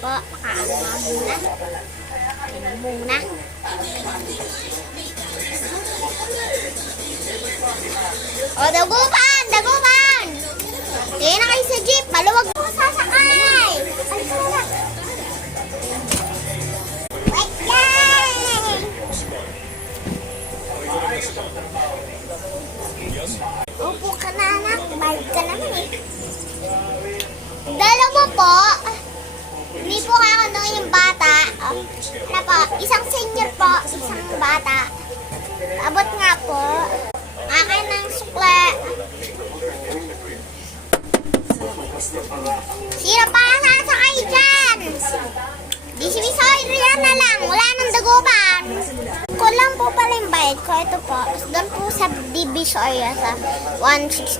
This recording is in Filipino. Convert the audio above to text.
po. Makaano muna. Ano muna. O, dagupan! Dagupan! Kaya na kayo sa jeep. Maluwag po sasakay. Ay, tara. Wait lang! Upo ka na, anak. Balik ka naman eh. Dalawa po. Hindi po ako yung bata. Ano po? Isang senior po. Isang bata. Abot nga po. Akin ng sukle. Sino pa sasakay dyan? Divisoria na lang. Wala nang dagupan. Ko lang po pala yung bayad ko. Ito po. Doon po sa Divisoria sa 160.